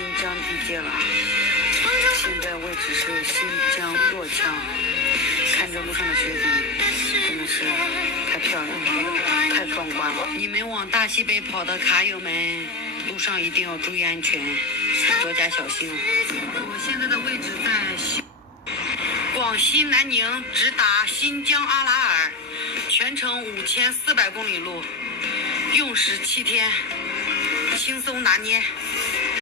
新疆地界了，现在位置是新疆若羌。看着路上的雪景，真的是太漂亮了，太壮观了。你们往大西北跑的卡友们，路上一定要注意安全，多加小心。我现在的位置在广西南宁，直达新疆阿拉尔，全程5400公里路，用时7天，轻松拿捏。